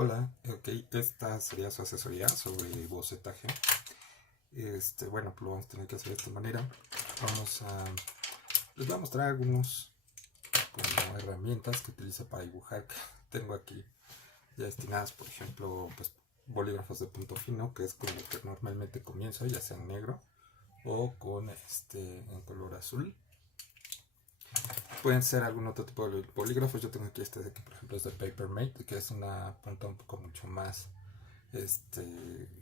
Hola, ok, esta sería su asesoría sobre bocetaje. Bueno, pues lo vamos a tener que hacer de esta manera. Les voy a mostrar algunos como herramientas que utilizo para dibujar. Tengo aquí ya destinadas, por ejemplo, pues bolígrafos de punto fino, que es con lo que normalmente comienzo, ya sea en negro o con en color azul. Pueden ser algún otro tipo de bolígrafos. Yo tengo aquí este de que, por ejemplo, es de Papermate, que es una punta un poco mucho más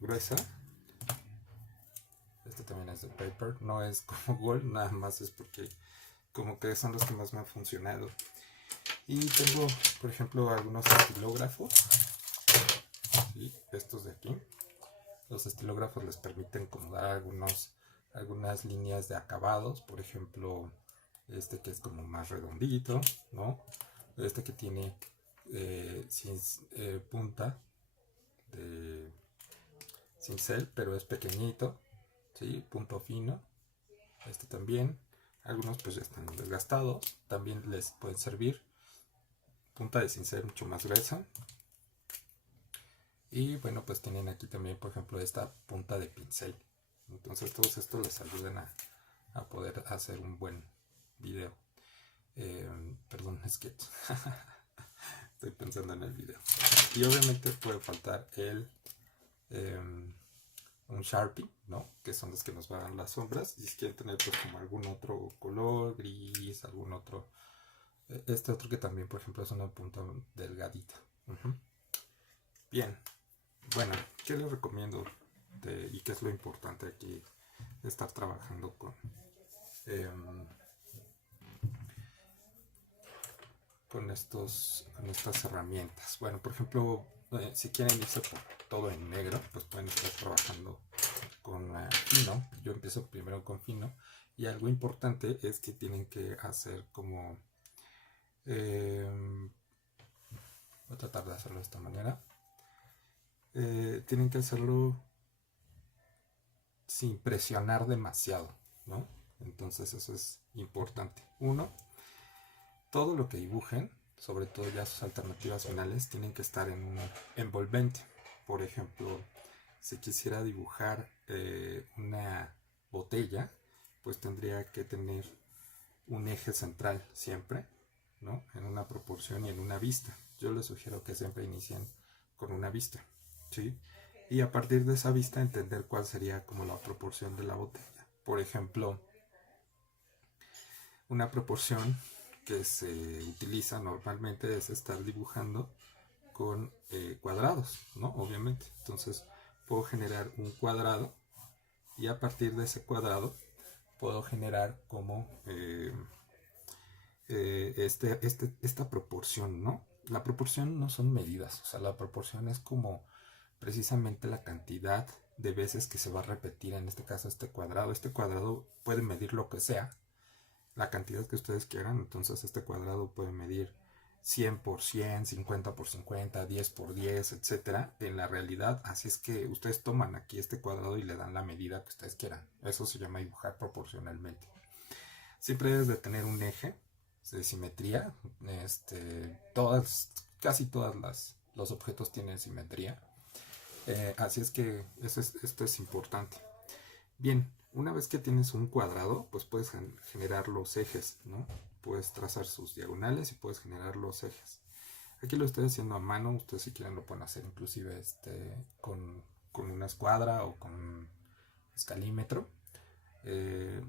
gruesa. Este también es de paper, no es como gold, nada más es porque como que son los que más me han funcionado. Y tengo, por ejemplo, algunos estilógrafos, ¿sí? Estos de aquí. Los estilógrafos les permiten como dar algunas líneas de acabados, por ejemplo, este que es como más redondito, ¿no? Este que tiene sin punta de cincel, pero es pequeñito, ¿sí? Punto fino. Este también. Algunos pues ya están desgastados. También les pueden servir. Punta de cincel mucho más gruesa. Y bueno, pues tienen aquí también, por ejemplo, esta punta de pincel. Entonces todos estos les ayudan a poder hacer un buen video. Perdón, sketch. Estoy pensando en el video. Y obviamente puede faltar un Sharpie, ¿no? Que son los que nos van a dar las sombras. Y si quieren tener pues como algún otro color, gris, algún otro. Este otro que también, por ejemplo, es una punta delgadita. Bien. Bueno, ¿qué les recomiendo? Y qué es lo importante aquí, estar trabajando con estas herramientas. Bueno, por ejemplo, si quieren irse por todo en negro, pues pueden estar trabajando con fino. Yo empiezo primero con fino. Y algo importante es que tienen que hacer como... voy a tratar de hacerlo de esta manera. Tienen que hacerlo sin presionar demasiado, ¿no? Entonces eso es importante. Uno, todo lo que dibujen, sobre todo ya sus alternativas finales, tienen que estar en un envolvente. Por ejemplo, si quisiera dibujar una botella, pues tendría que tener un eje central siempre, ¿no? En una proporción y en una vista. Yo les sugiero que siempre inicien con una vista, ¿sí? Y a partir de esa vista entender cuál sería como la proporción de la botella. Por ejemplo, una proporción que se utiliza normalmente es estar dibujando con cuadrados, ¿no? Obviamente. Entonces puedo generar un cuadrado y a partir de ese cuadrado puedo generar como esta proporción, ¿no? La proporción no son medidas, o sea, la proporción es como precisamente la cantidad de veces que se va a repetir, en este caso este cuadrado. Este cuadrado puede medir lo que sea, la cantidad que ustedes quieran. Entonces este cuadrado puede medir 100 por 100, 50 por 50, 10 por 10, etcétera, en la realidad. Así es que ustedes toman aquí este cuadrado y le dan la medida que ustedes quieran. Eso se llama dibujar proporcionalmente. Siempre debes de tener un eje de simetría. Casi todas los objetos tienen simetría. Así es que esto es importante. Bien, una vez que tienes un cuadrado, pues puedes generar los ejes, ¿no? Puedes trazar sus diagonales y puedes generar los ejes. Aquí lo estoy haciendo a mano. Ustedes si quieren lo pueden hacer inclusive con una escuadra o con escalímetro.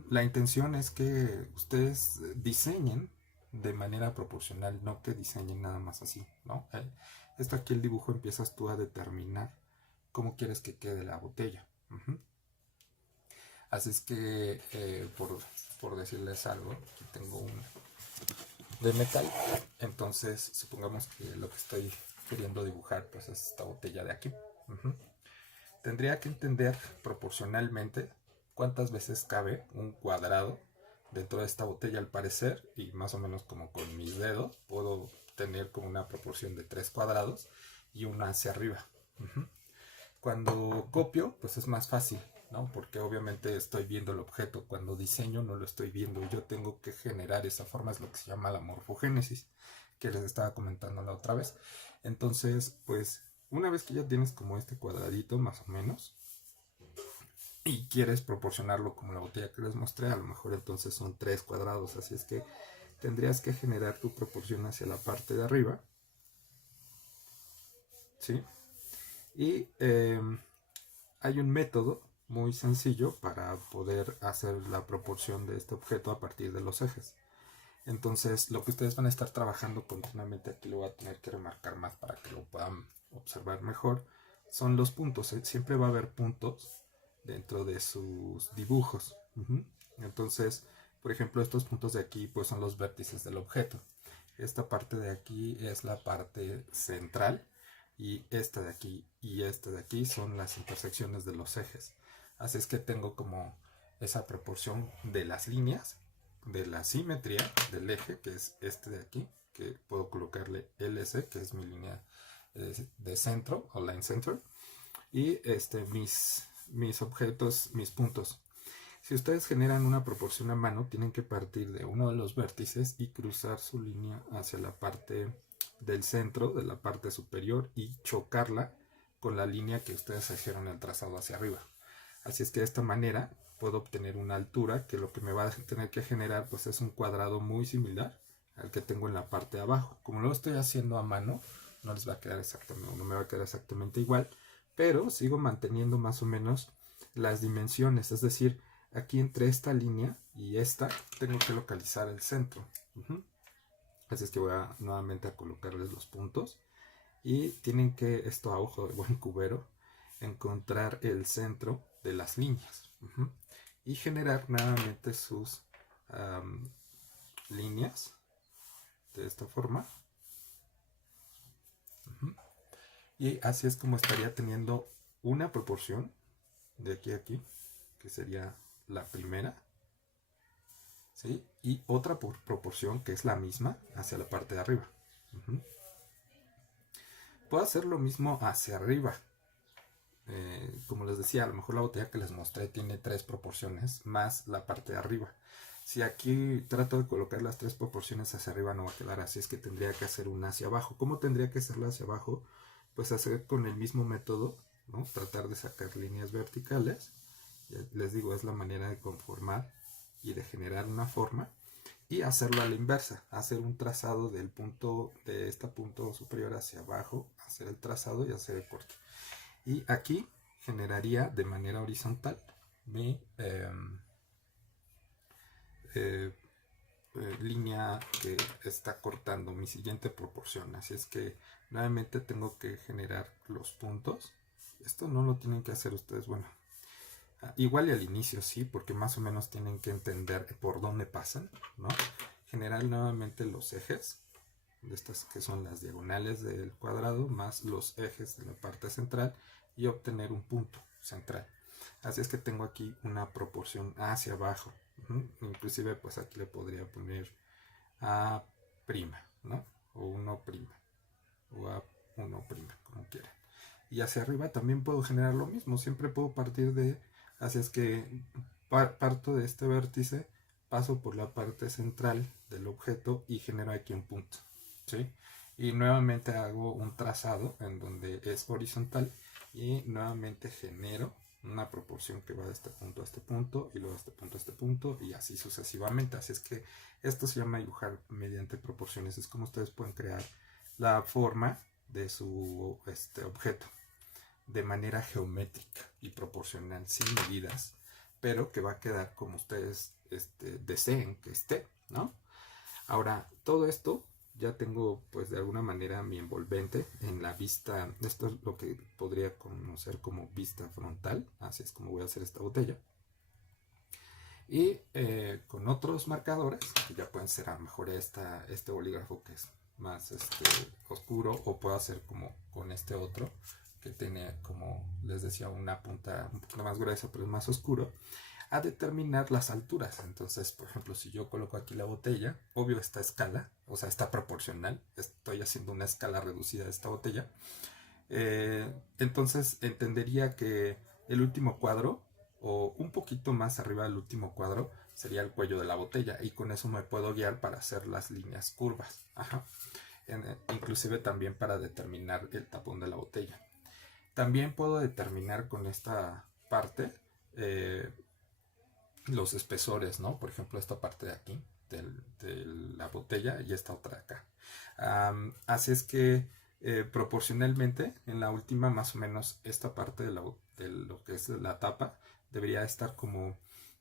La intención es que ustedes diseñen de manera proporcional, no que diseñen nada más así, ¿no? Esto aquí el dibujo empiezas tú a determinar cómo quieres que quede la botella. Así es que, por decirles algo, aquí tengo una de metal. Entonces, supongamos que lo que estoy queriendo dibujar pues es esta botella de aquí. Tendría que entender proporcionalmente cuántas veces cabe un cuadrado dentro de esta botella al parecer, y más o menos como con mis dedos puedo tener como una proporción de 3 cuadrados y una hacia arriba. Cuando copio pues es más fácil, ¿no? Porque obviamente estoy viendo el objeto. Cuando diseño no lo estoy viendo, yo tengo que generar esa forma. Es lo que se llama la morfogénesis, que les estaba comentando la otra vez. Entonces pues Una vez que ya tienes como este cuadradito más o menos y quieres proporcionarlo como la botella que les mostré, a lo mejor entonces son 3 cuadrados, así es que tendrías que generar tu proporción hacia la parte de arriba, ¿sí? Y hay un método muy sencillo para poder hacer la proporción de este objeto a partir de los ejes. Entonces, lo que ustedes van a estar trabajando continuamente, aquí lo voy a tener que remarcar más para que lo puedan observar mejor, son los puntos. Siempre va a haber puntos dentro de sus dibujos. Entonces, por ejemplo, estos puntos de aquí pues son los vértices del objeto. Esta parte de aquí es la parte central y esta de aquí y esta de aquí son las intersecciones de los ejes. Así es que tengo como esa proporción de las líneas, de la simetría del eje, que es este de aquí, que puedo colocarle LC, que es mi línea de centro o line center, y mis objetos, mis puntos. Si ustedes generan una proporción a mano, tienen que partir de uno de los vértices y cruzar su línea hacia la parte del centro, de la parte superior, y chocarla con la línea que ustedes hicieron el trazado hacia arriba. Así es que de esta manera puedo obtener una altura que lo que me va a tener que generar pues es un cuadrado muy similar al que tengo en la parte de abajo. Como lo estoy haciendo a mano, no les va a quedar exactamente, no me va a quedar exactamente igual, pero sigo manteniendo más o menos las dimensiones, es decir, aquí entre esta línea y esta tengo que localizar el centro. Así es que voy nuevamente a colocarles los puntos y tienen que, esto a ojo de buen cubero, encontrar el centro de las líneas y generar nuevamente sus líneas de esta forma. Y así es como estaría teniendo una proporción de aquí a aquí, que sería la primera, ¿sí? Y otra proporción que es la misma hacia la parte de arriba. Puedo hacer lo mismo hacia arriba. Como les decía, a lo mejor la botella que les mostré tiene 3 proporciones más la parte de arriba. Si aquí trato de colocar las 3 proporciones hacia arriba no va a quedar así, es que tendría que hacer una hacia abajo. ¿Cómo tendría que hacerla hacia abajo? Pues hacer con el mismo método, ¿no? Tratar de sacar líneas verticales. Ya les digo, es la manera de conformar y de generar una forma. Y hacerlo a la inversa, hacer un trazado del punto, de este punto superior hacia abajo, hacer el trazado y hacer el corte. Y aquí generaría de manera horizontal mi línea que está cortando mi siguiente proporción. Así es que nuevamente tengo que generar los puntos. Esto no lo tienen que hacer ustedes, bueno, igual y al inicio sí, porque más o menos tienen que entender por dónde pasan, ¿no? Generar nuevamente los ejes, de estas que son las diagonales del cuadrado, más los ejes de la parte central, y obtener un punto central. Así es que tengo aquí una proporción hacia abajo. Inclusive pues aquí le podría poner A', ¿no? O 1', o A1', como quieran. Y hacia arriba también puedo generar lo mismo, siempre puedo partir de, así es que parto de este vértice, paso por la parte central del objeto y genero aquí un punto, ¿sí? Y nuevamente hago un trazado en donde es horizontal y nuevamente genero una proporción que va de este punto a este punto y luego de este punto a este punto y así sucesivamente. Así es que esto se llama dibujar mediante proporciones. Es como ustedes pueden crear la forma de su objeto de manera geométrica y proporcional, sin medidas, pero que va a quedar como ustedes deseen que esté, ¿no? Ahora, todo esto ya tengo pues de alguna manera mi envolvente en la vista. Esto es lo que podría conocer como vista frontal, así es como voy a hacer esta botella. Y con otros marcadores, que ya pueden ser a lo mejor este bolígrafo que es más oscuro, o puedo hacer como con este otro que tiene, como les decía, una punta un poquito más gruesa pero es más oscuro, a determinar las alturas. Entonces, por ejemplo, si yo coloco aquí la botella, obvio esta escala, o sea, está proporcional, estoy haciendo una escala reducida de esta botella, entonces entendería que el último cuadro, o un poquito más arriba del último cuadro, sería el cuello de la botella, y con eso me puedo guiar para hacer las líneas curvas. inclusive también para determinar el tapón de la botella. También puedo determinar con esta parte los espesores, ¿no? Por ejemplo, esta parte de aquí de la botella y esta otra de acá. Así es que proporcionalmente en la última, más o menos esta parte de lo que es la tapa debería estar como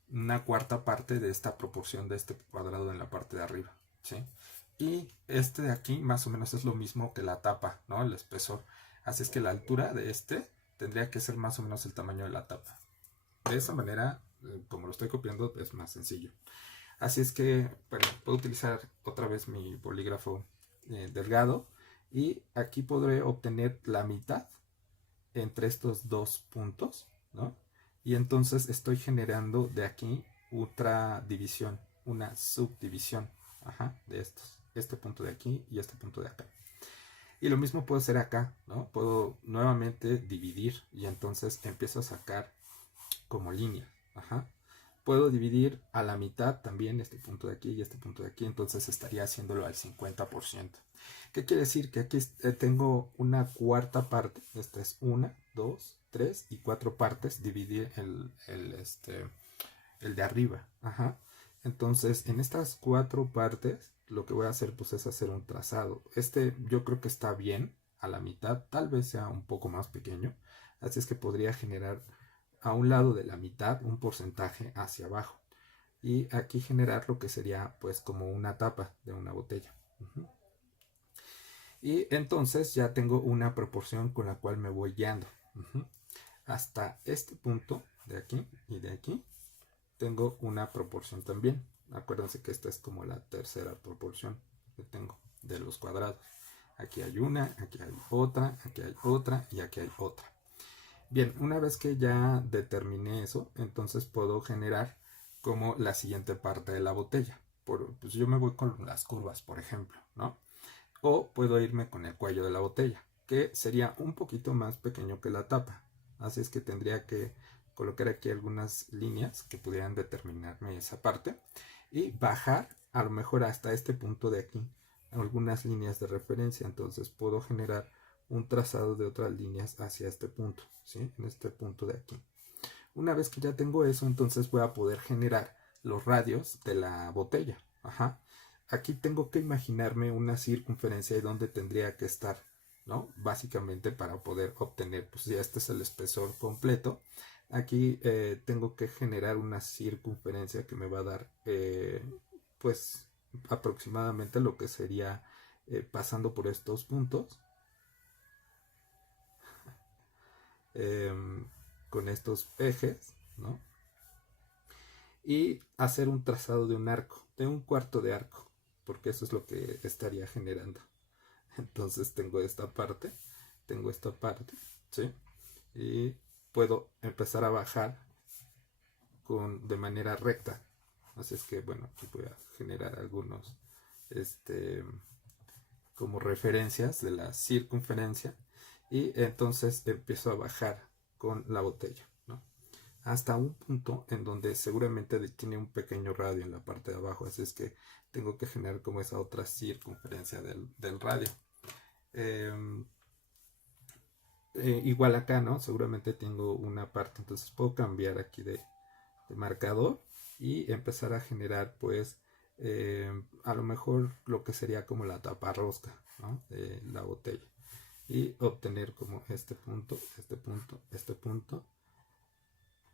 una cuarta parte de esta proporción de este cuadrado en la parte de arriba, ¿sí? Y este de aquí más o menos es lo mismo que la tapa, ¿no? El espesor. Así es que la altura de este tendría que ser más o menos el tamaño de la tapa. De esa manera, como lo estoy copiando, es más sencillo. Así es que, bueno, puedo utilizar otra vez mi bolígrafo delgado y aquí podré obtener la mitad entre estos dos puntos, ¿no? Y entonces estoy generando de aquí otra división, una subdivisión, de estos, este punto de aquí y este punto de acá. Y lo mismo puedo hacer acá, ¿no? Puedo nuevamente dividir y entonces empiezo a sacar como línea, Puedo dividir a la mitad también este punto de aquí y este punto de aquí, entonces estaría haciéndolo al 50%. ¿Qué quiere decir? Que aquí tengo una cuarta parte, esta es 1, 2, 3 y 4 partes, dividir el de arriba. Entonces, en estas 4 partes, lo que voy a hacer pues es hacer un trazado. Yo creo que está bien a la mitad, tal vez sea un poco más pequeño, así es que podría generar a un lado de la mitad un porcentaje hacia abajo y aquí generar lo que sería pues como una tapa de una botella. Y entonces ya tengo una proporción con la cual me voy guiando. Hasta este punto de aquí y de aquí tengo una proporción también. Acuérdense que esta es como la tercera proporción que tengo de los cuadrados. Aquí hay una, aquí hay otra, aquí hay otra y aquí hay otra. Bien, una vez que ya determiné eso, entonces puedo generar como la siguiente parte de la botella. Pues yo me voy con las curvas, por ejemplo, ¿no? O puedo irme con el cuello de la botella, que sería un poquito más pequeño que la tapa. Así es que tendría que colocar aquí algunas líneas que pudieran determinarme esa parte y bajar a lo mejor hasta este punto de aquí algunas líneas de referencia. Entonces puedo generar un trazado de otras líneas hacia este punto, ¿sí? En este punto de aquí. Una vez que ya tengo eso, entonces voy a poder generar los radios de la botella. Aquí tengo que imaginarme una circunferencia de donde tendría que estar, ¿no? Básicamente para poder obtener, pues ya este es el espesor completo. Aquí tengo que generar una circunferencia que me va a dar, pues aproximadamente lo que sería pasando por estos puntos. Con estos ejes, ¿no? Y hacer un trazado de un arco, de un cuarto de arco, porque eso es lo que estaría generando. Entonces tengo esta parte, ¿sí? Y puedo empezar a bajar de manera recta. Así es que, bueno, aquí voy a generar algunos como referencias de la circunferencia y entonces empiezo a bajar con la botella, ¿no? Hasta un punto en donde seguramente tiene un pequeño radio en la parte de abajo, así es que tengo que generar como esa otra circunferencia del radio. Igual acá, ¿no? Seguramente tengo una parte, entonces puedo cambiar aquí de marcador y empezar a generar pues a lo mejor lo que sería como la tapa rosca, ¿no? De la botella y obtener como este punto,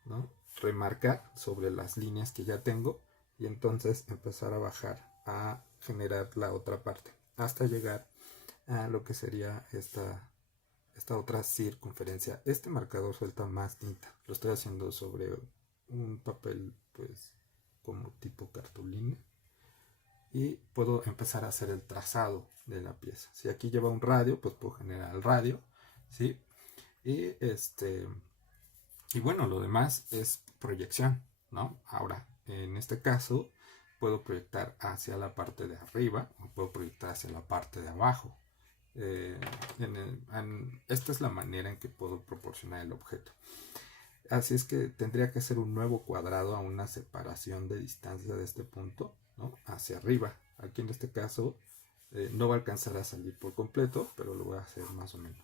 ¿no? Remarcar sobre las líneas que ya tengo y entonces empezar a bajar a generar la otra parte hasta llegar a lo que sería esta otra circunferencia. Este marcador suelta más tinta, lo estoy haciendo sobre un papel pues como tipo cartulina y puedo empezar a hacer el trazado de la pieza. Si aquí lleva un radio, pues puedo generar el radio, ¿sí? Y y bueno, lo demás es proyección, ¿no? Ahora, en este caso, puedo proyectar hacia la parte de arriba o puedo proyectar hacia la parte de abajo. Esta es la manera en que puedo proporcionar el objeto. Así es que tendría que hacer un nuevo cuadrado a una separación de distancia de este punto, ¿no? Hacia arriba. Aquí en este caso No va a alcanzar a salir por completo, pero lo voy a hacer más o menos.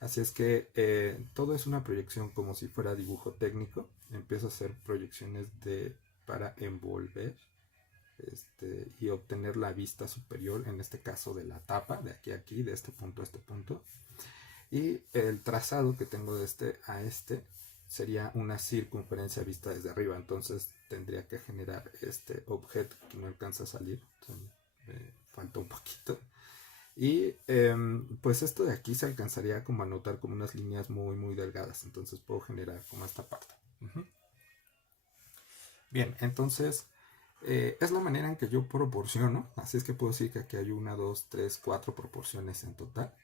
Así es que todo es una proyección como si fuera dibujo técnico. Empiezo a hacer proyecciones para envolver y obtener la vista superior, en este caso de la tapa, de aquí a aquí, de este punto a este punto. Y el trazado que tengo de este a este sería una circunferencia vista desde arriba. Entonces tendría que generar este objeto que no alcanza a salir. Entonces, falta un poquito. Y pues esto de aquí se alcanzaría como a notar como unas líneas muy delgadas. Entonces puedo generar como esta parte. Bien, entonces es la manera en que yo proporciono. Así es que puedo decir que aquí hay 1, 2, 3, 4 proporciones en total.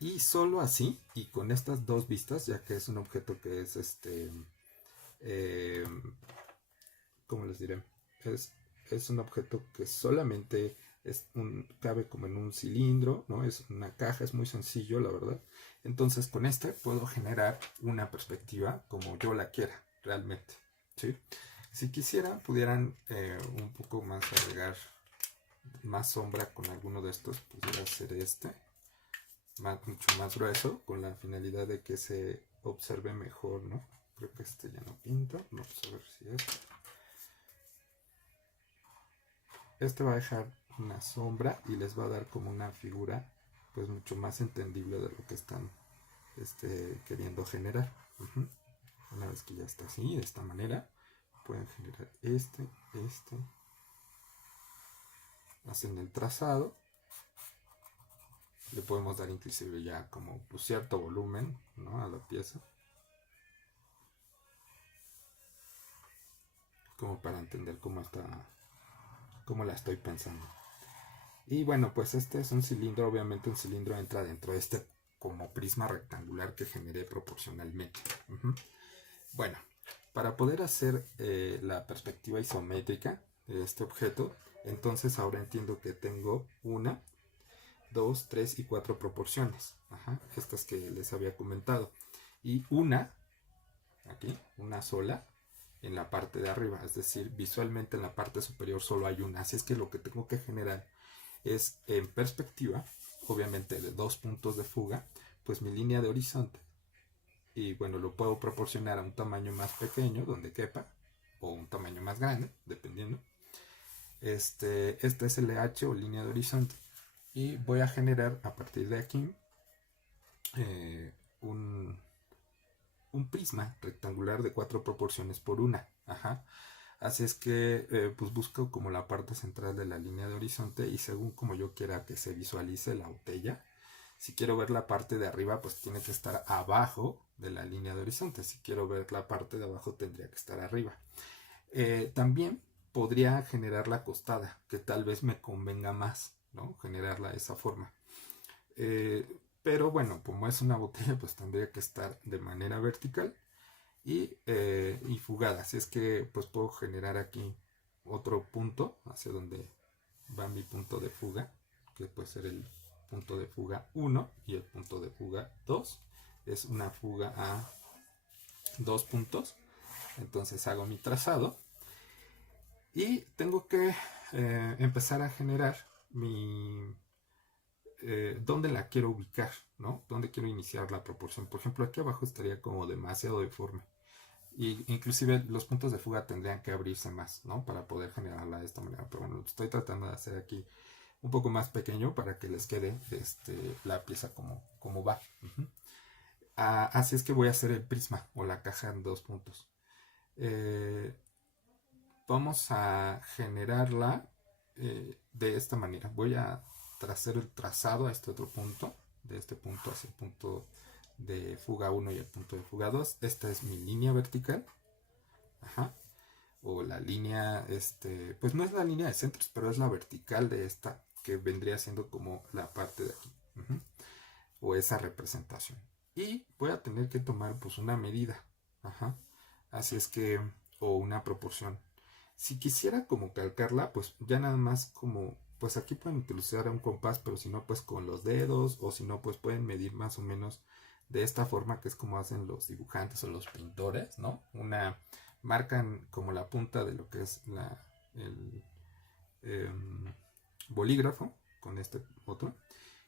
Y solo así, y con estas dos vistas, ya que es un objeto que es ¿cómo les diré? Es un objeto que solamente cabe como en un cilindro, ¿no? Es una caja, es muy sencillo, la verdad. Entonces con este puedo generar una perspectiva como yo la quiera, realmente, ¿sí? Si quisiera, pudieran un poco más agregar más sombra con alguno de estos, pudiera ser mucho más grueso, con la finalidad de que se observe mejor, ¿no? Creo que este ya no pinta, vamos a ver si este va a dejar una sombra y les va a dar como una figura pues mucho más entendible de lo que están queriendo generar. Una vez que ya está así, de esta manera, pueden generar hacen el trazado, le podemos dar inclusive ya como pues, cierto volumen, ¿no? A la pieza, como para entender cómo la estoy pensando. Y bueno, pues este es un cilindro, obviamente un cilindro entra dentro de este como prisma rectangular que generé proporcionalmente. Bueno, para poder hacer la perspectiva isométrica de este objeto, entonces ahora entiendo que tengo 1, 2, 3 y 4 proporciones. Estas que les había comentado. Y aquí, una sola en la parte de arriba. Es decir, visualmente en la parte superior solo hay una. Así es que lo que tengo que generar es en perspectiva, obviamente de 2 puntos de fuga, pues mi línea de horizonte. Y bueno, lo puedo proporcionar a un tamaño más pequeño donde quepa, o un tamaño más grande, dependiendo. Este es el LH o línea de horizonte. Y voy a generar a partir de aquí un prisma rectangular de 4 proporciones por una. Así es que pues busco como la parte central de la línea de horizonte y según como yo quiera que se visualice la botella. Si quiero ver la parte de arriba, pues tiene que estar abajo de la línea de horizonte. Si quiero ver la parte de abajo, tendría que estar arriba. También podría generar la costada, que tal vez me convenga más, ¿no? Generarla de esa forma. Pero bueno, como es una botella, pues tendría que estar de manera vertical y fugada. Así es que pues puedo generar aquí otro punto hacia donde va mi punto de fuga, que puede ser el punto de fuga 1 y el punto de fuga 2. Es una fuga a 2 puntos. Entonces hago mi trazado y tengo que empezar a generar dónde la quiero ubicar, ¿no? Dónde quiero iniciar la proporción. Por ejemplo, aquí abajo estaría como demasiado deforme. Y inclusive los puntos de fuga tendrían que abrirse más, ¿no? Para poder generarla de esta manera. Pero bueno, estoy tratando de hacer aquí un poco más pequeño para que les quede la pieza como va. Así es que voy a hacer el prisma o la caja en 2 puntos. Vamos a generarla de esta manera. Voy a trazar el trazado a este otro punto, de este punto hacia el punto de fuga 1 y el punto de fuga 2. Esta es mi línea vertical. O la línea, pues no es la línea de centros, pero es la vertical de esta, que vendría siendo como la parte de aquí. O esa representación. Y voy a tener que tomar pues una medida. Así es que, o una proporción. Si quisiera como calcarla, pues ya nada más como, pues aquí pueden utilizar un compás, pero si no, pues con los dedos, o si no, pues pueden medir más o menos de esta forma, que es como hacen los dibujantes o los pintores, ¿no? Marcan como la punta de lo que es el bolígrafo con este otro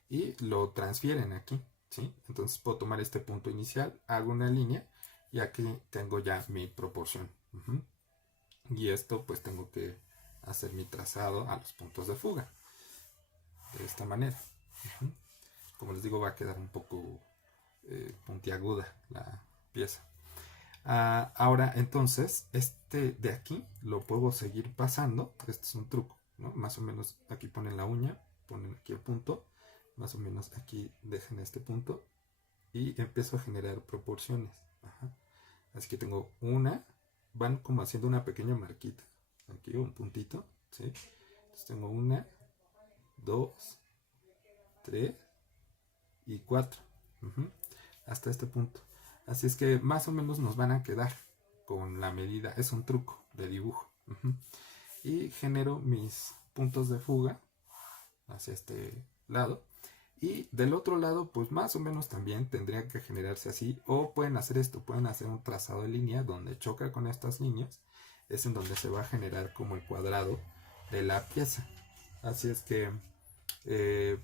y lo transfieren aquí, ¿sí? Entonces puedo tomar este punto inicial, hago una línea y aquí tengo ya mi proporción. Y esto pues tengo que hacer mi trazado a los puntos de fuga de esta manera. Como les digo, va a quedar un poco puntiaguda la pieza. Ahora entonces este de aquí lo puedo seguir pasando. Este es un truco, ¿no? Más o menos aquí ponen la uña, ponen aquí el punto, más o menos aquí dejen este punto y empiezo a generar proporciones. Así que tengo una, van como haciendo una pequeña marquita, aquí un puntito, ¿sí? Entonces tengo 1, 2, 3 y 4, hasta este punto. Así es que más o menos nos van a quedar con la medida, es un truco de dibujo. Y genero mis puntos de fuga hacia este lado. Y del otro lado, pues más o menos también tendría que generarse así. O pueden hacer esto, pueden hacer un trazado de línea donde choca con estas líneas. Es en donde se va a generar como el cuadrado de la pieza. Así es que,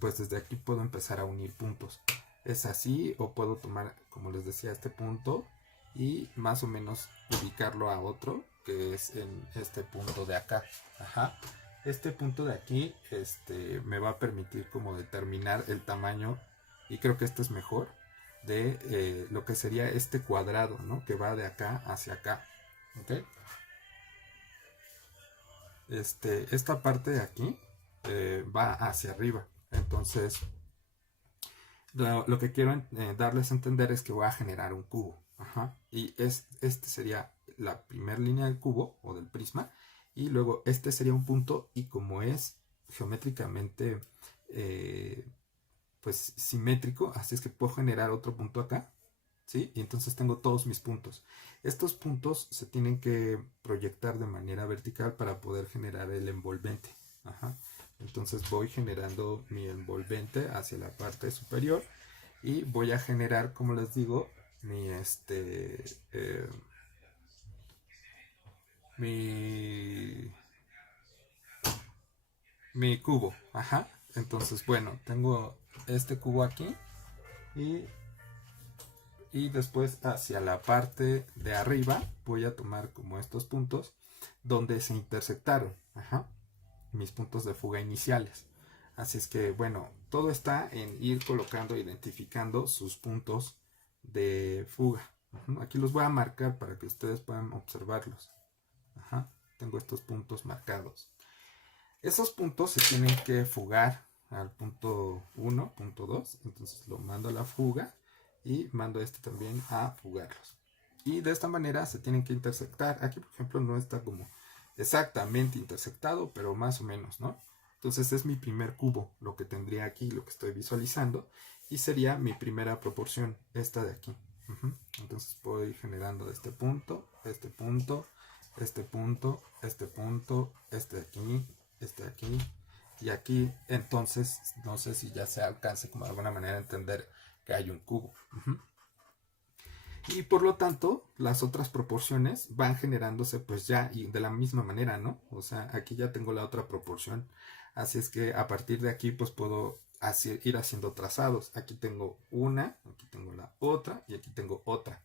pues desde aquí puedo empezar a unir puntos. Es así, o puedo tomar, como les decía, este punto y más o menos ubicarlo a otro, que es en este punto de acá. Este punto de aquí me va a permitir como determinar el tamaño, y creo que este es mejor, de lo que sería este cuadrado, ¿no? Que va de acá hacia acá. ¿Okay? Esta parte de aquí va hacia arriba. Entonces, lo que quiero darles a entender es que voy a generar un cubo. Y este sería la primera línea del cubo o del prisma. Y luego este sería un punto, y como es geométricamente pues simétrico, así es que puedo generar otro punto acá, ¿sí? Y entonces tengo todos mis puntos. Estos puntos se tienen que proyectar de manera vertical para poder generar el envolvente. Entonces voy generando mi envolvente hacia la parte superior y voy a generar, como les digo, mi cubo. Entonces, bueno, tengo este cubo aquí y después hacia la parte de arriba voy a tomar como estos puntos donde se intersectaron mis puntos de fuga iniciales. Así es que, bueno, todo está en ir colocando, identificando sus puntos de fuga. Aquí los voy a marcar para que ustedes puedan observarlos. Tengo estos puntos marcados. Esos puntos se tienen que fugar al punto 1, punto 2. Entonces lo mando a la fuga y mando también a fugarlos. Y de esta manera se tienen que intersectar. Aquí, por ejemplo, no está como exactamente intersectado, pero más o menos, ¿no? Entonces es mi primer cubo, lo que tendría aquí, lo que estoy visualizando, y sería mi primera proporción, esta de aquí. Entonces puedo ir generando este punto, este punto, este punto, este punto, este de aquí, este de aquí y aquí. Entonces no sé si ya se alcance como de alguna manera a entender que hay un cubo. Y por lo tanto, las otras proporciones van generándose pues ya y de la misma manera, ¿no? O sea, aquí ya tengo la otra proporción. Así es que a partir de aquí pues puedo ir haciendo trazados. Aquí tengo una, aquí tengo la otra y aquí tengo otra.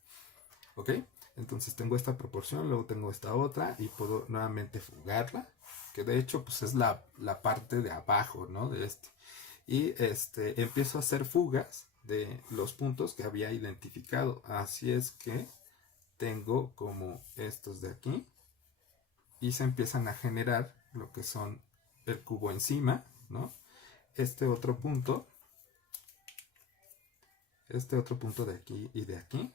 ¿Ok? Entonces tengo esta proporción, luego tengo esta otra y puedo nuevamente fugarla. Que de hecho pues es la parte de abajo, ¿no? De y empiezo a hacer fugas de los puntos que había identificado. Así es que tengo como estos de aquí y se empiezan a generar lo que son el cubo encima, ¿no? Este otro punto de aquí y de aquí,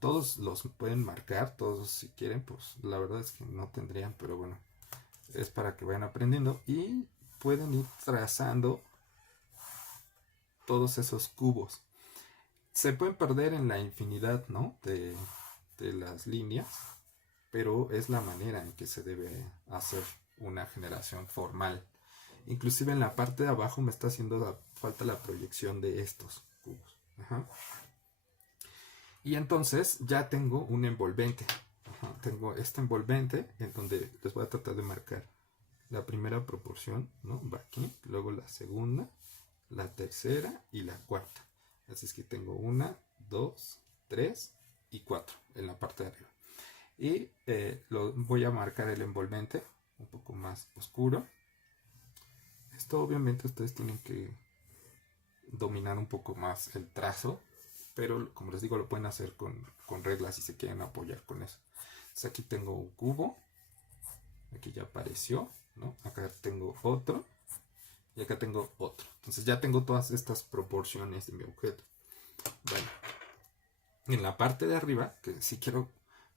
todos los pueden marcar, todos si quieren, pues la verdad es que no tendrían, pero bueno, es para que vayan aprendiendo y pueden ir trazando todos esos cubos. Se pueden perder en la infinidad, ¿no? de las líneas, pero es la manera en que se debe hacer una generación formal. Inclusive en la parte de abajo me está haciendo falta la proyección de estos cubos. Y entonces ya tengo un envolvente. tengo este envolvente en donde les voy a tratar de marcar la primera proporción, ¿no? Va aquí, luego la segunda, la tercera y la cuarta. Así es que tengo 1, 2, 3 y 4 en la parte de arriba. Y voy a marcar el envolvente un poco más oscuro. Esto obviamente ustedes tienen que dominar un poco más el trazo, pero como les digo, lo pueden hacer con reglas si se quieren apoyar con eso. Entonces aquí tengo un cubo, aquí ya apareció, ¿no? Acá tengo otro y acá tengo otro. Entonces ya tengo todas estas proporciones de mi objeto. Bueno, en la parte de arriba, que si quiero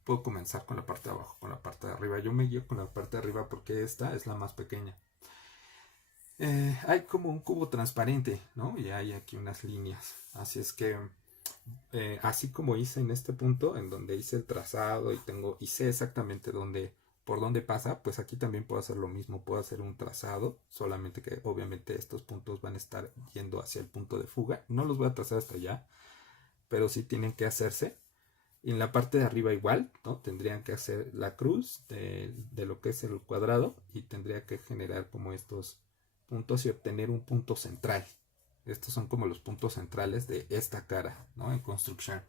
puedo comenzar con la parte de abajo, con la parte de arriba. Yo me guío con la parte de arriba porque esta es la más pequeña. Hay como un cubo transparente, ¿no? Y hay aquí unas líneas. Así es que, así como hice en este punto, en donde hice el trazado y sé exactamente por dónde pasa, pues aquí también puedo hacer lo mismo. Puedo hacer un trazado, solamente que obviamente estos puntos van a estar yendo hacia el punto de fuga. No los voy a trazar hasta allá, pero sí tienen que hacerse. Y en la parte de arriba igual, ¿no? Tendrían que hacer la cruz de lo que es el cuadrado y tendría que generar como estos puntos y obtener un punto central. Estos son como los puntos centrales de esta cara, ¿no? En construcción.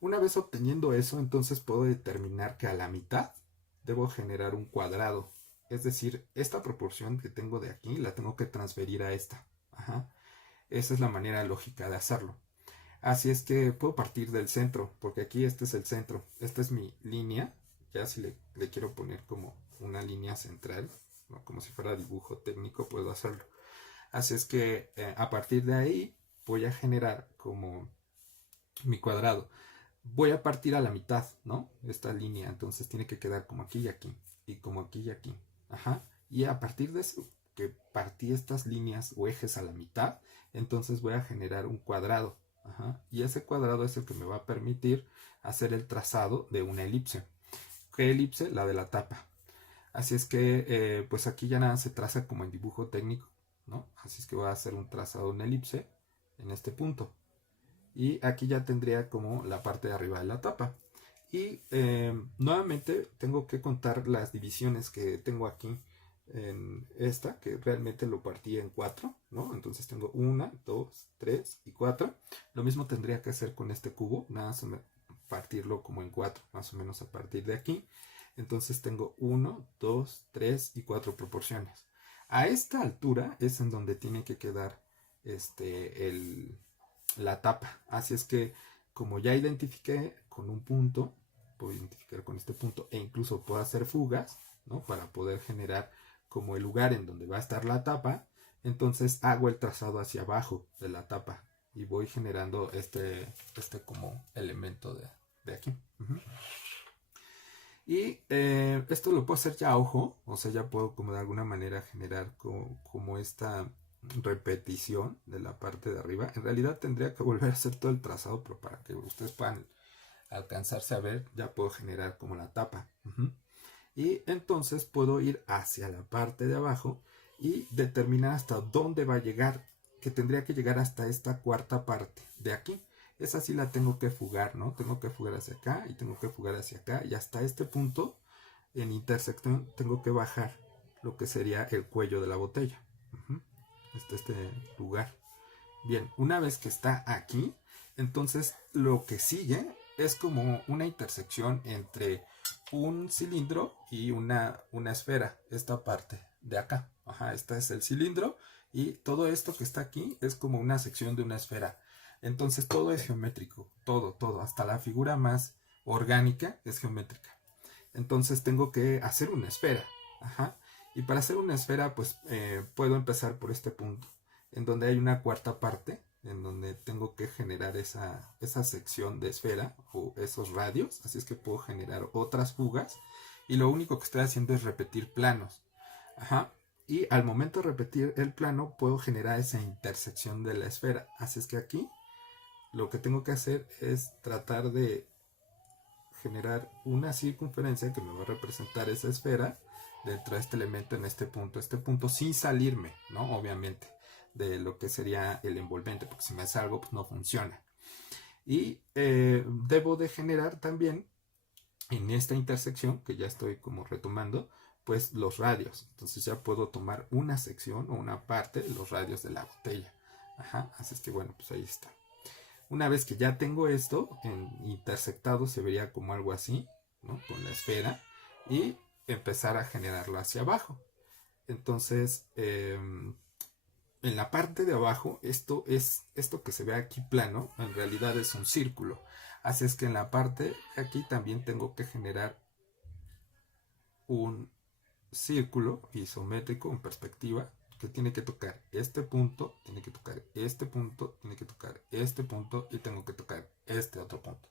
Una vez obteniendo eso, entonces puedo determinar que a la mitad debo generar un cuadrado. Es decir, esta proporción que tengo de aquí la tengo que transferir a esta. Ajá. Esa es la manera lógica de hacerlo. Así es que puedo partir del centro, porque aquí este es el centro. Esta es mi línea. Ya si le quiero poner como una línea central, ¿no? Como si fuera dibujo técnico, puedo hacerlo. Así es que a partir de ahí voy a generar como mi cuadrado. Voy a partir a la mitad, ¿no? Esta línea, entonces tiene que quedar como aquí y aquí, y como aquí y aquí. Ajá. Y a partir de eso, que partí estas líneas o ejes a la mitad, entonces voy a generar un cuadrado. Ajá. Y ese cuadrado es el que me va a permitir hacer el trazado de una elipse. ¿Qué elipse? La de la tapa. Así es que pues aquí ya nada se traza como en dibujo técnico, ¿no? Así es que voy a hacer un trazado, una elipse en este punto. Y aquí ya tendría como la parte de arriba de la tapa. Y nuevamente tengo que contar las divisiones que tengo aquí en esta, que realmente lo partí en 4, ¿no? Entonces tengo 1, 2, 3 y 4. Lo mismo tendría que hacer con este cubo, nada más partirlo como en 4, más o menos a partir de aquí. Entonces tengo 1, 2, 3 y 4 proporciones. A esta altura es en donde tiene que quedar la tapa. Así es que como ya identifiqué con un punto, puedo identificar con este punto e incluso puedo hacer fugas, ¿no? Para poder generar como el lugar en donde va a estar la tapa. Entonces hago el trazado hacia abajo de la tapa y voy generando este como elemento de aquí. Y esto lo puedo hacer ya a ojo, o sea, ya puedo como de alguna manera generar como esta repetición de la parte de arriba. En realidad tendría que volver a hacer todo el trazado, pero para que ustedes puedan alcanzarse a ver, ya puedo generar como la tapa. Y entonces puedo ir hacia la parte de abajo y determinar hasta dónde va a llegar, que tendría que llegar hasta esta cuarta parte de aquí. Esa sí la tengo que fugar, ¿no? Tengo que fugar hacia acá y tengo que fugar hacia acá. Y hasta este punto, en intersección, tengo que bajar lo que sería el cuello de la botella. Este lugar. Bien, una vez que está aquí, entonces lo que sigue es como una intersección entre un cilindro y una esfera. Esta parte de acá. Ajá, este es el cilindro. Y todo esto que está aquí es como una sección de una esfera. Entonces todo es geométrico, todo, hasta la figura más orgánica es geométrica. Entonces tengo que hacer una esfera. Ajá. Y para hacer una esfera, pues puedo empezar por este punto, en donde hay una cuarta parte, en donde tengo que generar esa sección de esfera o esos radios. Así es que puedo generar otras fugas. Y lo único que estoy haciendo es repetir planos. Ajá. Y al momento de repetir el plano, puedo generar esa intersección de la esfera. Así es que aquí lo que tengo que hacer es tratar de generar una circunferencia que me va a representar esa esfera dentro de este elemento en este punto sin salirme, ¿no? Obviamente, de lo que sería el envolvente, porque si me salgo, pues no funciona. Y debo de generar también en esta intersección que ya estoy como retomando, pues los radios. Entonces ya puedo tomar una sección o una parte de los radios de la botella. Ajá, así es que bueno, pues ahí está. Una vez que ya tengo esto en intersectado, se vería como algo así, ¿no? Con la esfera, y empezar a generarlo hacia abajo. Entonces, en la parte de abajo, esto que se ve aquí plano, en realidad es un círculo. Así es que en la parte de aquí también tengo que generar un círculo isométrico en perspectiva que tiene que tocar este punto, tiene que tocar este punto, tiene que tocar este punto y tengo que tocar este otro punto.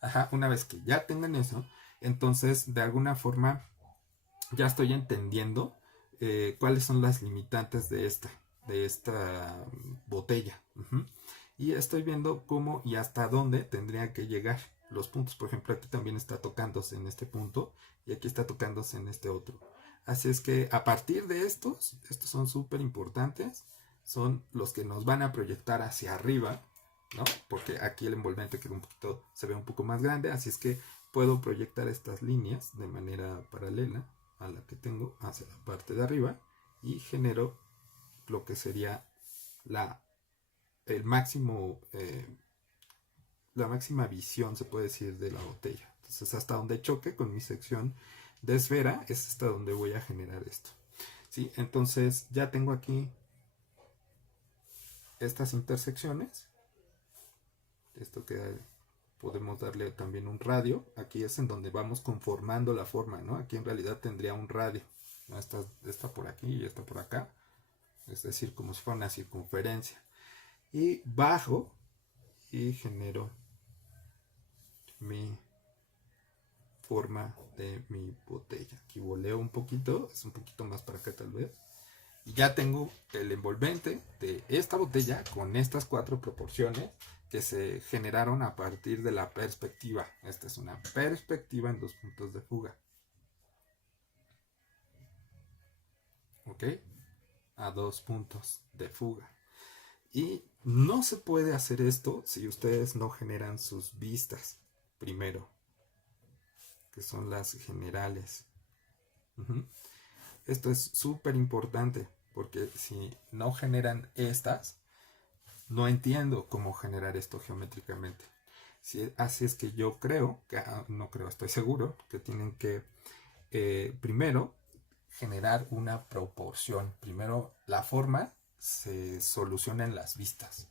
Ajá, una vez que ya tengan eso, entonces de alguna forma ya estoy entendiendo cuáles son las limitantes de esta botella. Y estoy viendo cómo y hasta dónde tendrían que llegar los puntos. Por ejemplo, aquí también está tocándose en este punto y aquí está tocándose en este otro. Así es que a partir de estos son súper importantes, son los que nos van a proyectar hacia arriba, ¿no? Porque aquí el envolvente queda se ve un poco más grande, así es que puedo proyectar estas líneas de manera paralela a la que tengo hacia la parte de arriba y genero lo que sería el máximo, la máxima visión, se puede decir, de la botella. Entonces hasta donde choque con mi sección de esfera es hasta donde voy a generar esto. ¿Sí? Entonces ya tengo aquí estas intersecciones. Esto queda, podemos darle también un radio. Aquí es en donde vamos conformando la forma, ¿no? Aquí en realidad tendría un radio, ¿no? Esta por aquí y esta por acá. Es decir, como si fuera una circunferencia. Y bajo y genero mi forma de mi botella. Aquí voleo un poquito, es un poquito más para acá tal vez. Y ya tengo el envolvente de esta botella con estas 4 proporciones que se generaron a partir de la perspectiva. Esta es una perspectiva en 2 puntos de fuga. ¿Ok? A 2 puntos de fuga. Y no se puede hacer esto si ustedes no generan sus vistas primero, que son las generales. Esto es súper importante porque si no generan estas, no entiendo cómo generar esto geométricamente. Así es que yo creo, no creo, estoy seguro, que tienen que primero generar una proporción. Primero la forma se soluciona en las vistas.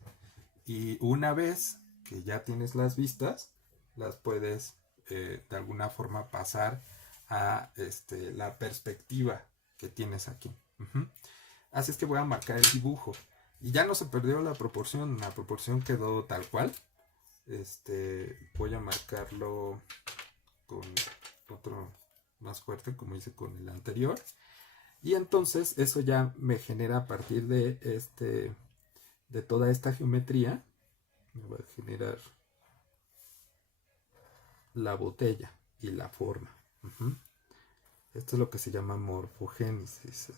Y una vez que ya tienes las vistas, las puedes de alguna forma pasar a la perspectiva que tienes aquí. Así es que voy a marcar el dibujo. Y ya no se perdió la proporción quedó tal cual. Voy a marcarlo con otro más fuerte, como hice con el anterior. Y entonces eso ya me genera a partir de toda esta geometría, me va a generar la botella y la forma. Esto es lo que se llama morfogénesis,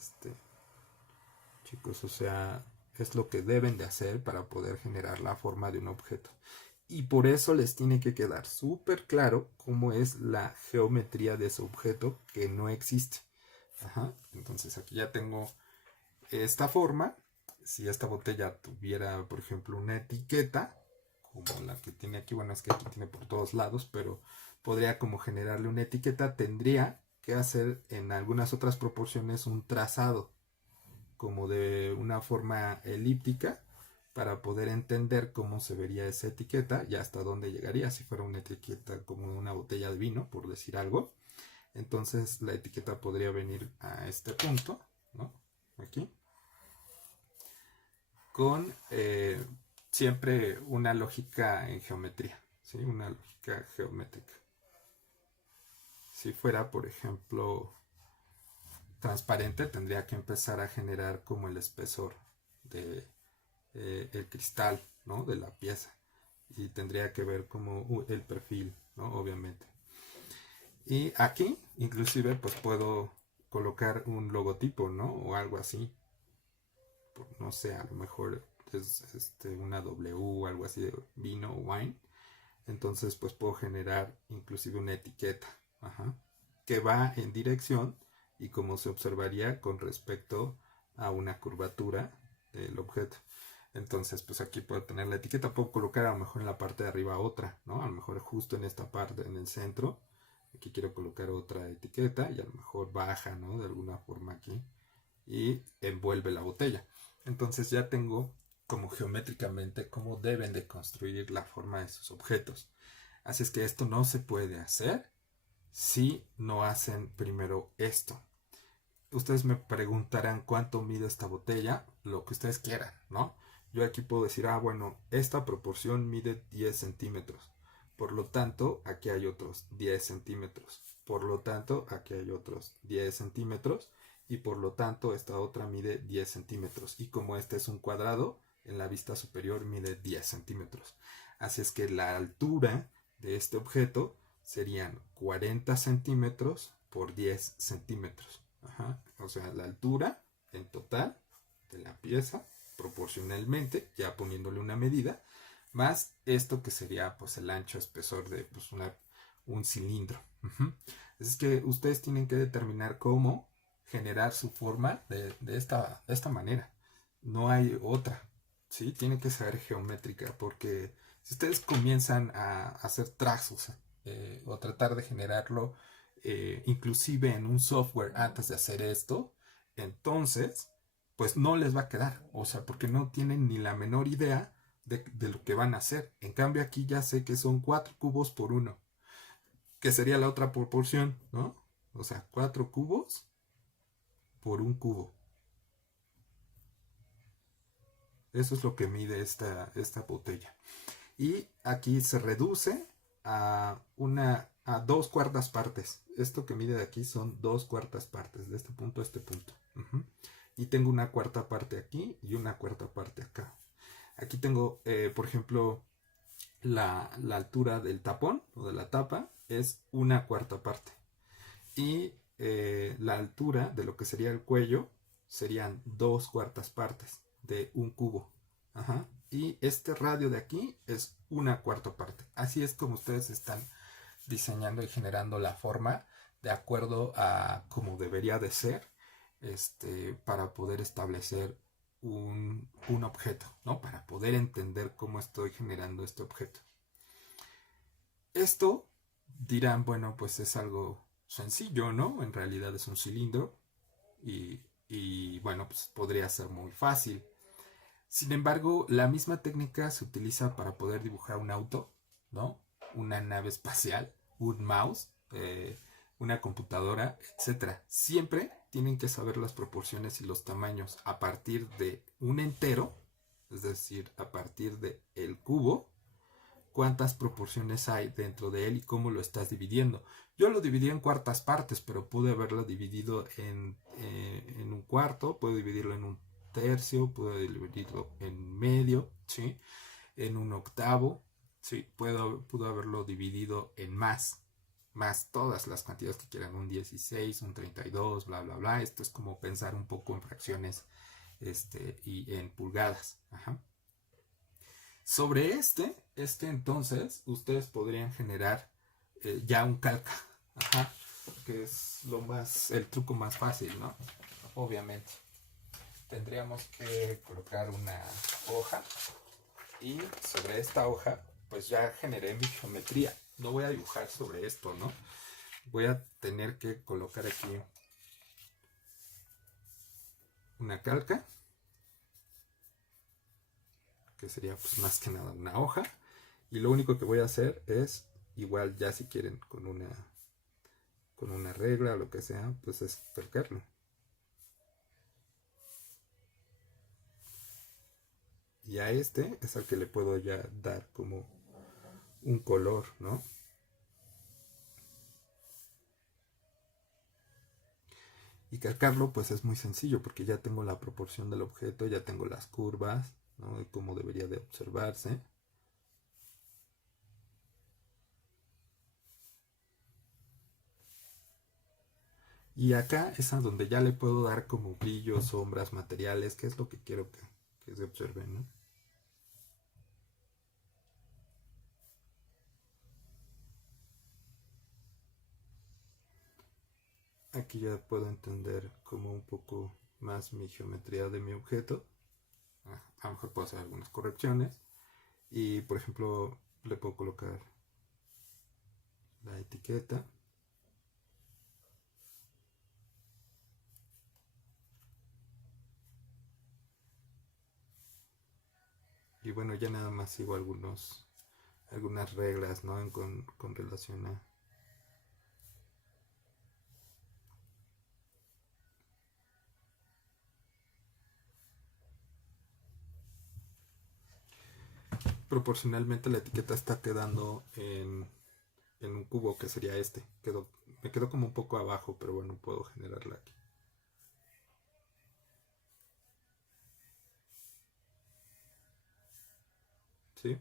chicos, o sea, es lo que deben de hacer para poder generar la forma de un objeto. Y por eso les tiene que quedar súper claro cómo es la geometría de ese objeto que no existe. Entonces aquí ya tengo esta forma. Si esta botella tuviera, por ejemplo, una etiqueta, como la que tiene aquí, bueno, es que aquí tiene por todos lados, pero podría como generarle una etiqueta, tendría que hacer en algunas otras proporciones un trazado como de una forma elíptica para poder entender cómo se vería esa etiqueta y hasta dónde llegaría si fuera una etiqueta como una botella de vino, por decir algo. Entonces la etiqueta podría venir a este punto, ¿no? Aquí, con siempre una lógica en geometría, ¿sí? Una lógica geométrica. Si fuera, por ejemplo, transparente, tendría que empezar a generar como el espesor de el cristal, ¿no? De la pieza, y tendría que ver como el perfil, ¿no? Obviamente. Y aquí inclusive pues puedo colocar un logotipo, ¿no? O algo así, no sé, a lo mejor es una W o algo así de vino o wine. Entonces pues puedo generar inclusive una etiqueta, ajá, que va en dirección y como se observaría con respecto a una curvatura del objeto. Entonces, pues aquí puedo tener la etiqueta, puedo colocar a lo mejor en la parte de arriba otra, ¿no? A lo mejor justo en esta parte, en el centro, aquí quiero colocar otra etiqueta y a lo mejor baja, ¿no? De alguna forma aquí y envuelve la botella. Entonces ya tengo como geométricamente cómo deben de construir la forma de sus objetos. Así es que esto no se puede hacer si no hacen primero esto. Ustedes me preguntarán cuánto mide esta botella, lo que ustedes quieran, ¿no? Yo aquí puedo decir, bueno, esta proporción mide 10 centímetros. Por lo tanto, aquí hay otros 10 centímetros. Por lo tanto, aquí hay otros 10 centímetros. Y por lo tanto, esta otra mide 10 centímetros. Y como este es un cuadrado, en la vista superior mide 10 centímetros. Así es que la altura de este objeto serían 40 centímetros por 10 centímetros. Ajá. O sea, la altura en total de la pieza, proporcionalmente, ya poniéndole una medida, más esto que sería pues el ancho espesor de pues, un cilindro. Es que ustedes tienen que determinar cómo generar su forma de esta manera. No hay otra. ¿Sí? Tiene que ser geométrica porque si ustedes comienzan a hacer trazos o tratar de generarlo inclusive en un software antes de hacer esto, entonces pues no les va a quedar, o sea, porque no tienen ni la menor idea de lo que van a hacer. En cambio aquí ya sé que son 4 cubos por 1, que sería la otra proporción, ¿no? O sea, 4 cubos por 1 cubo. Eso es lo que mide esta botella. Y aquí se reduce a 2 cuartas partes. Esto que mide de aquí son 2 cuartas partes, de este punto a este punto. Y tengo una cuarta parte aquí y una cuarta parte acá. Aquí tengo, por ejemplo, la altura del tapón o de la tapa es una cuarta parte. Y la altura de lo que sería el cuello serían 2 cuartas partes de un cubo. Ajá. Y este radio de aquí es una cuarta parte. Así es como ustedes están diseñando y generando la forma de acuerdo a cómo debería de ser para poder establecer un objeto, ¿no? Para poder entender cómo estoy generando este objeto. Esto dirán, bueno, pues es algo sencillo, ¿no? En realidad es un cilindro y bueno, pues podría ser muy fácil. Sin embargo, la misma técnica se utiliza para poder dibujar un auto, ¿no? Una nave espacial, un mouse, una computadora, etcétera. Siempre tienen que saber las proporciones y los tamaños a partir de un entero, es decir, a partir de el cubo, cuántas proporciones hay dentro de él y cómo lo estás dividiendo. Yo lo dividí en cuartas partes, pero pude haberlo dividido en un cuarto, puedo dividirlo en un tercio, puedo dividirlo en medio, ¿sí? En un octavo, ¿sí? Puedo haberlo dividido en más todas las cantidades que quieran, un 16, un 32, bla, bla, bla. Esto es como pensar un poco en fracciones y en pulgadas. Ajá. Sobre entonces, ustedes podrían generar ya un calca, ajá, que es el truco más fácil, ¿no? Obviamente. Tendríamos que colocar una hoja y sobre esta hoja, pues ya generé mi geometría. No voy a dibujar sobre esto, ¿no? Voy a tener que colocar aquí una calca, que sería pues más que nada una hoja, y lo único que voy a hacer es, igual ya si quieren con una regla o lo que sea, pues es calcarlo. Y a este es al que le puedo ya dar como un color, ¿no? Y calcarlo pues es muy sencillo porque ya tengo la proporción del objeto, ya tengo las curvas, ¿no? De cómo debería de observarse. Y acá es a donde ya le puedo dar como brillos, sombras, materiales, que es lo que quiero que se observe, ¿no? aquí ya puedo entender como un poco más mi geometría de mi objeto. A lo mejor puedo hacer algunas correcciones y por ejemplo le puedo colocar la etiqueta. Y bueno, ya nada más sigo algunas reglas, ¿no? Con relación a... Proporcionalmente la etiqueta está quedando en un cubo que sería este. Me quedó como un poco abajo, pero bueno, puedo generarla aquí. ¿Sí?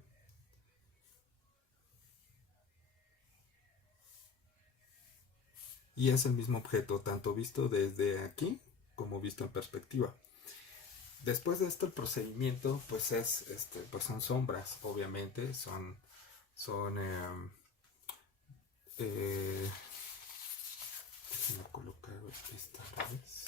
Y es el mismo objeto, tanto visto desde aquí como visto en perspectiva. Después de esto el procedimiento pues pues son sombras, obviamente, son déjenme colocar esta vez.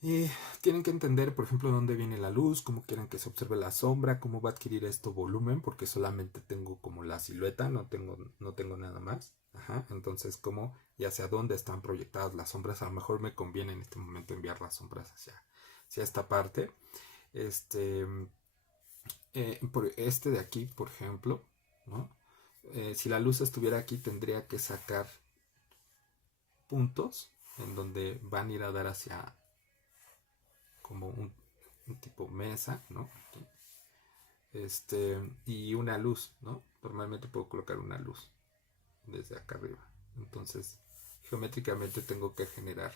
Y tienen que entender, por ejemplo, dónde viene la luz, cómo quieren que se observe la sombra, cómo va a adquirir esto volumen, porque solamente tengo como la silueta, no tengo nada más. Ajá, entonces, cómo y hacia dónde están proyectadas las sombras. A lo mejor me conviene en este momento enviar las sombras hacia esta parte. Por este de aquí, por ejemplo, ¿no? Si la luz estuviera aquí, tendría que sacar puntos en donde van a ir a dar hacia como un tipo mesa, ¿no? Aquí. Y una luz, ¿no? Normalmente puedo colocar una luz desde acá arriba. Entonces, geométricamente tengo que generar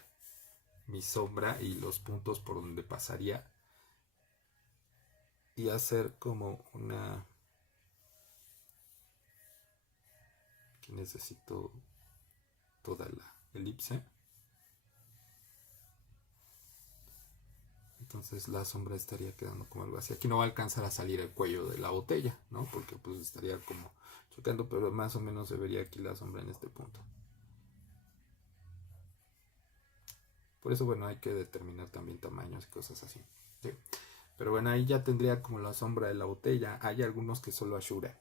mi sombra y los puntos por donde pasaría y hacer como una... Aquí necesito toda la elipse. Entonces la sombra estaría quedando como algo así. Aquí no va a alcanzar a salir el cuello de la botella, ¿no? Porque pues estaría como chocando, pero más o menos se vería aquí la sombra en este punto. Por eso, bueno, hay que determinar también tamaños y cosas así. ¿Sí? Pero bueno, ahí ya tendría como la sombra de la botella. Hay algunos que solo ashuran,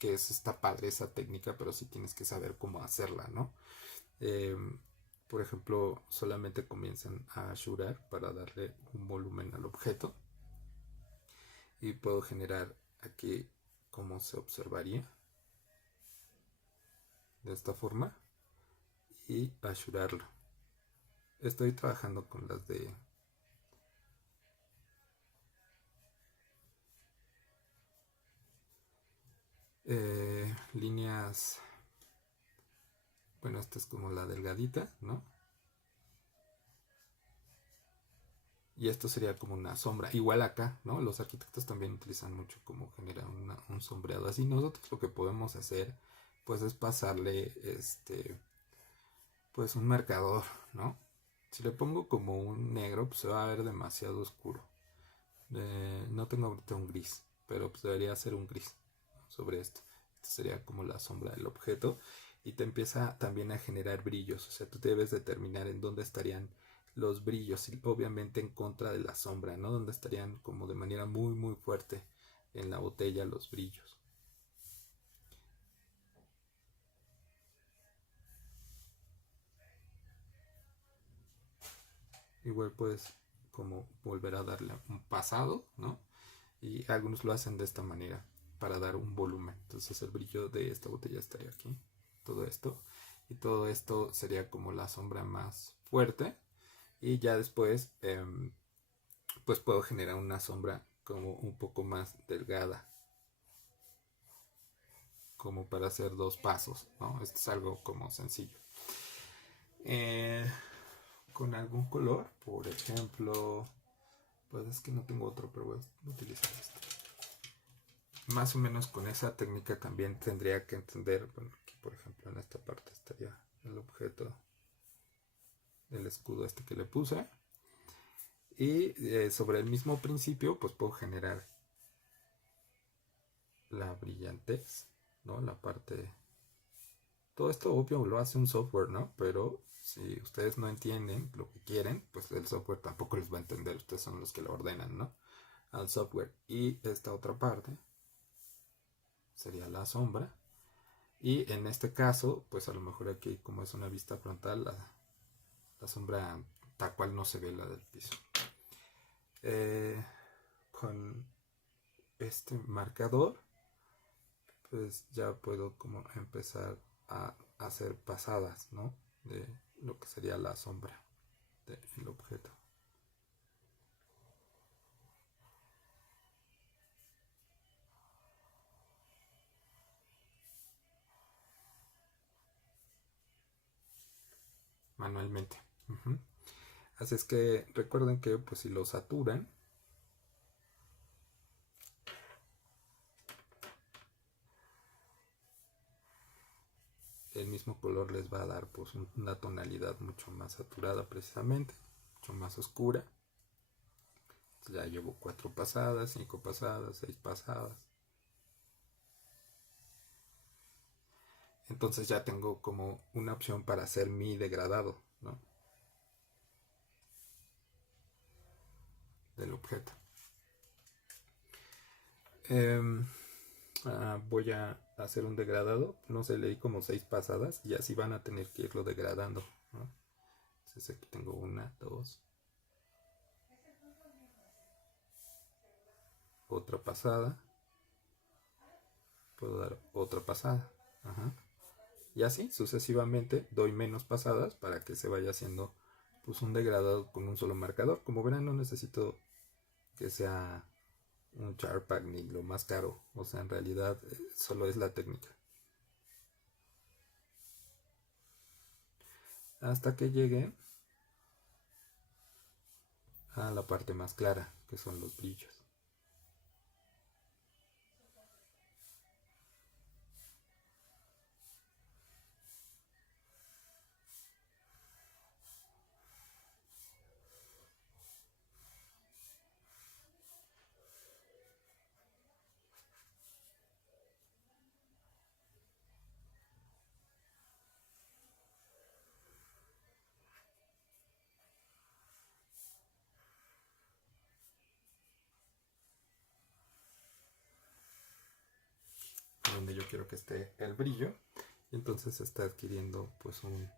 que está padre esa técnica, pero sí tienes que saber cómo hacerla, ¿no? Por ejemplo, solamente comienzan a ashurar para darle un volumen al objeto. Y puedo generar aquí como se observaría de esta forma y asurarlo. Estoy trabajando con las de líneas, bueno, esta es como la delgadita, ¿no? Y esto sería como una sombra, igual acá, ¿no? Los arquitectos también utilizan mucho como generar un sombreado así. Nosotros lo que podemos hacer pues es pasarle pues un marcador, ¿no? Si le pongo como un negro pues se va a ver demasiado oscuro. No tengo ahorita un gris, pero pues debería ser un gris sobre esto. Esto sería como la sombra del objeto y te empieza también a generar brillos. O sea, tú debes determinar en dónde estarían los brillos y obviamente en contra de la sombra, ¿no? Donde estarían como de manera muy muy fuerte en la botella los brillos. Igual puedes como volver a darle un pasado, ¿no? Y algunos lo hacen de esta manera para dar un volumen. Entonces el brillo de esta botella estaría aquí, todo esto, y todo esto sería como la sombra más fuerte y ya después pues puedo generar una sombra como un poco más delgada, como para hacer dos pasos, ¿no? Esto es algo como sencillo. Con algún color, por ejemplo, pues es que no tengo otro, pero voy a utilizar este. Más o menos con esa técnica también tendría que entender, bueno, aquí por ejemplo en esta parte estaría el objeto del escudo este que le puse y sobre el mismo principio pues puedo generar la brillantez, ¿no? La parte... Todo esto obvio lo hace un software, ¿no? Pero si ustedes no entienden lo que quieren, pues el software tampoco les va a entender. Ustedes son los que lo ordenan, ¿no? Al software. Y esta otra parte sería la sombra. Y en este caso, pues a lo mejor aquí, como es una vista frontal, la sombra tal cual no se ve la del piso. Con este marcador, pues ya puedo como empezar a hacer pasadas, ¿no? De lo que sería la sombra del objeto. Manualmente. Así es que recuerden que pues si lo saturan, el mismo color les va a dar pues una tonalidad mucho más saturada precisamente, mucho más oscura. Ya llevo 4 pasadas, 5 pasadas, 6 pasadas. Entonces ya tengo como una opción para hacer mi degradado, ¿no? Del objeto. Voy a hacer un degradado, no sé, leí como 6 pasadas y así van a tener que irlo degradando, ¿no? Entonces aquí tengo 1, 2, otra pasada, puedo dar otra pasada, y así sucesivamente doy menos pasadas para que se vaya haciendo pues un degradado con un solo marcador. Como verán, no necesito que sea un Charpak ni lo más caro, o sea, en realidad solo es la técnica. Hasta que llegue a la parte más clara, que son los brillos. Donde yo quiero que esté el brillo, y entonces está adquiriendo pues un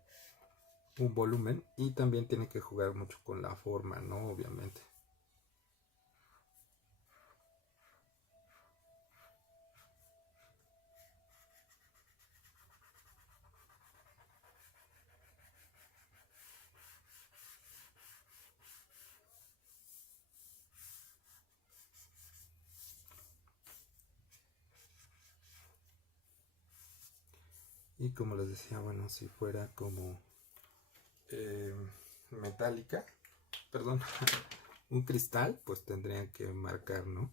volumen, y también tiene que jugar mucho con la forma, ¿no? Obviamente. Y como les decía, bueno, si fuera como metálica, perdón, un cristal, pues tendrían que marcar, ¿no?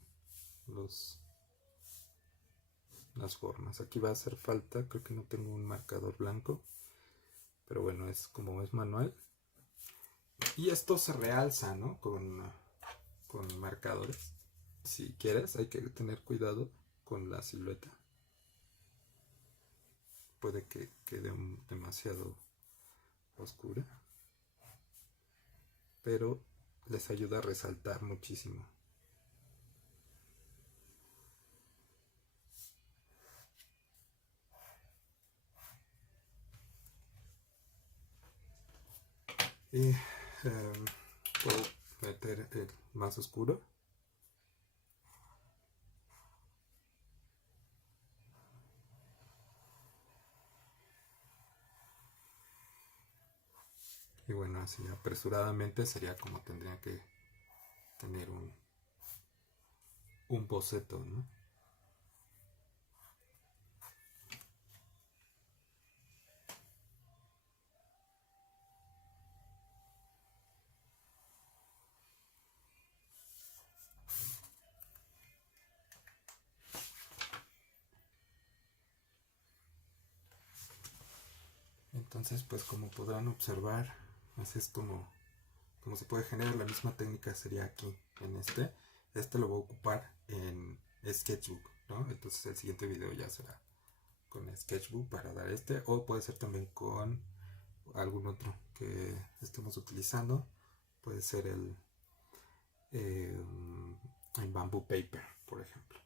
Las formas. Aquí va a hacer falta, creo que no tengo un marcador blanco, pero bueno, es como es manual. Y esto se realza, ¿no? Con marcadores. Si quieres, hay que tener cuidado con la silueta. Puede que quede demasiado oscura, pero les ayuda a resaltar muchísimo. Y puedo meter el más oscuro. Y bueno, así apresuradamente sería como tendría que tener un boceto, ¿no? Entonces, pues como podrán observar, así es como se puede generar. La misma técnica sería aquí, en este lo voy a ocupar en Sketchbook. ¿no? Entonces el siguiente video ya será con Sketchbook para dar este, o puede ser también con algún otro que estemos utilizando. Puede ser el Bamboo Paper, por ejemplo.